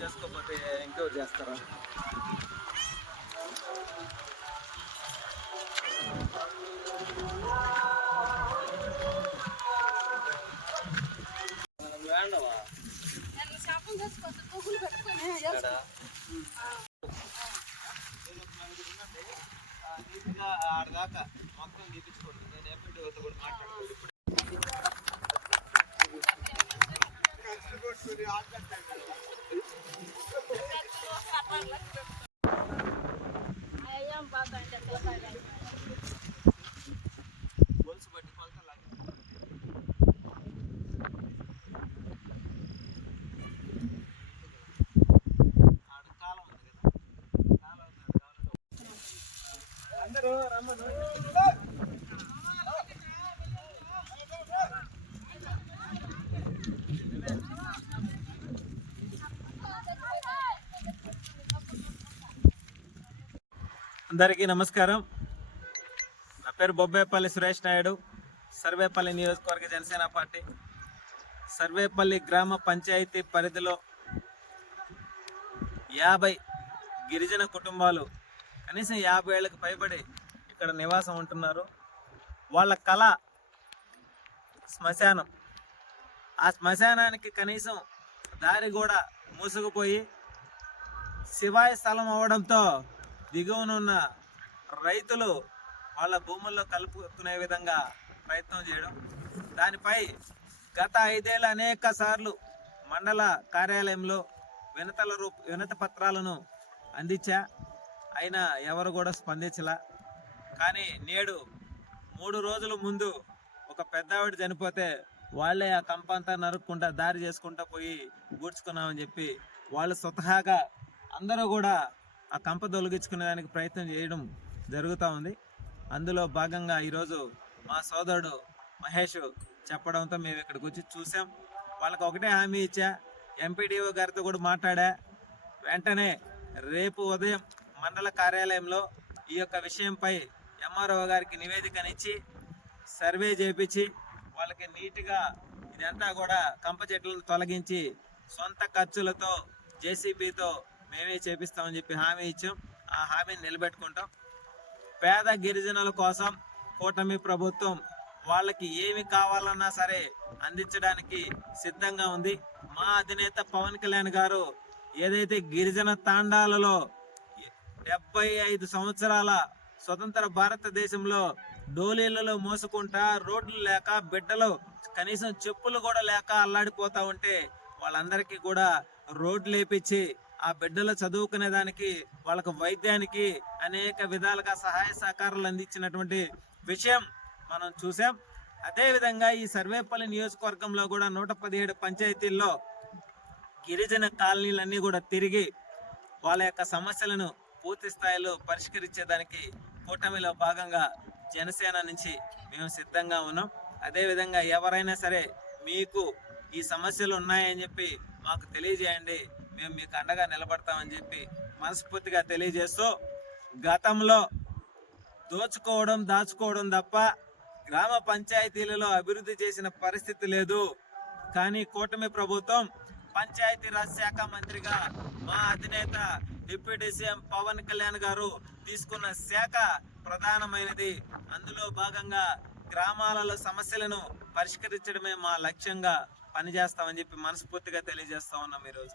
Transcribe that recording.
చేసుకోకపోతే ఇంకోటి చేస్తారా? ఆడదాకా మొత్తం గీపించుకోండి. నేను ఎప్పుడు కూడా మాట్లాడుకోండి. గొలుసు బట్టి కొలతలాగా కాలం ఉంది కదా, కాలం అందరూ రమ్మను. అందరికీ నమస్కారం. నా పేరు బొబ్బేపల్లి సురేష్ నాయుడు, సర్వేపల్లి నియోజకవర్గ జనసేన పార్టీ. సర్వేపల్లి గ్రామ పంచాయతీ పరిధిలో 50 గిరిజన కుటుంబాలు కనీసం 50 ఏళ్ళకి పైబడి ఇక్కడ నివాసం ఉంటున్నారు. వాళ్ళ కళ శ్మశానం. ఆ శ్మశానానికి కనీసం దారి కూడా మూసుకుపోయి శివాయి స్థలం అవడంతో దిగువనున్న రైతులు వాళ్ళ భూముల్లో కలుపుకునే విధంగా ప్రయత్నం చేయడం, దానిపై గత 5 ఏళ్ళు అనేక సార్లు మండల కార్యాలయంలో వినతి పత్రాలను అందించా. అయినా ఎవరు కూడా స్పందించలా. కానీ నేడు 3 రోజుల ముందు ఒక పెద్దావిడ చనిపోతే వాళ్ళే ఆ కంపంతా నరుక్కుంటా దారి చేసుకుంటా పోయి గూడ్చుకున్నామని చెప్పి వాళ్ళు స్వతహాగా అందరూ కూడా ఆ కంప తొలగించుకునే దానికి ప్రయత్నం చేయడం జరుగుతూ ఉంది. అందులో భాగంగా ఈరోజు మా సోదరుడు మహేష్ చెప్పడంతో మేము ఇక్కడికి వచ్చి చూసాం. వాళ్ళకి ఒకటే హామీ ఇచ్చా, ఎంపీడీఓ గారితో కూడా మాట్లాడా. వెంటనే రేపు ఉదయం మండల కార్యాలయంలో ఈ యొక్క విషయంపై ఎంఆర్ఓ గారికి నివేదికనిచ్చి సర్వే చేయించి వాళ్ళకి నీట్గా ఇదంతా కూడా కంప చెట్లను తొలగించి సొంత ఖర్చులతో జేసీబీతో మేమే చేపిస్తామని చెప్పి హామీ ఇచ్చాం. ఆ హామీని నిలబెట్టుకుంటాం. పేద గిరిజనుల కోసం కూటమి ప్రభుత్వం వాళ్ళకి ఏమి కావాలన్నా సరే అందించడానికి సిద్ధంగా ఉంది. మా అధినేత పవన్ కళ్యాణ్ గారు ఏదైతే గిరిజన తాండాలలో 75 సంవత్సరాల స్వతంత్ర భారతదేశంలో డోలీలలో మోసుకుంటా రోడ్లు లేక బిడ్డలు కనీసం చెప్పులు కూడా లేక అల్లాడిపోతా ఉంటే వాళ్ళందరికీ కూడా రోడ్లు వేపించి ఆ బిడ్డలు చదువుకునే దానికి వాళ్ళకు వైద్యానికి అనేక విధాలుగా సహాయ సహకారాలు అందించినటువంటి విషయం మనం చూసాం. అదేవిధంగా ఈ సర్వేపల్లి నియోజకవర్గంలో కూడా 117 పంచాయతీల్లో గిరిజన కాలనీలన్నీ కూడా తిరిగి వాళ్ళ యొక్క సమస్యలను పూర్తి స్థాయిలో పరిష్కరించేదానికి కూటమిలో భాగంగా జనసేన నుంచి మేము సిద్ధంగా ఉన్నాం. అదేవిధంగా ఎవరైనా సరే మీకు ఈ సమస్యలు ఉన్నాయని చెప్పి మాకు తెలియజేయండి, మేము మీకు అండగా నిలబడతామని చెప్పి మనస్ఫూర్తిగా తెలియజేస్తూ, గతంలో దోచుకోవడం దాచుకోవడం తప్ప గ్రామ పంచాయతీలలో అభివృద్ధి చేసిన పరిస్థితి లేదు. కానీ కూటమి ప్రభుత్వం పంచాయతీరాజ్ శాఖ మంత్రిగా మా అధినేత డిప్యూటీ సీఎం పవన్ కళ్యాణ్ గారు తీసుకున్న శాఖ ప్రధానమైనది. అందులో భాగంగా గ్రామాలలో సమస్యలను పరిష్కరించడమే మా లక్ష్యంగా పనిచేస్తామని చెప్పి మనస్ఫూర్తిగా తెలియజేస్తా ఉన్నాం ఈరోజు.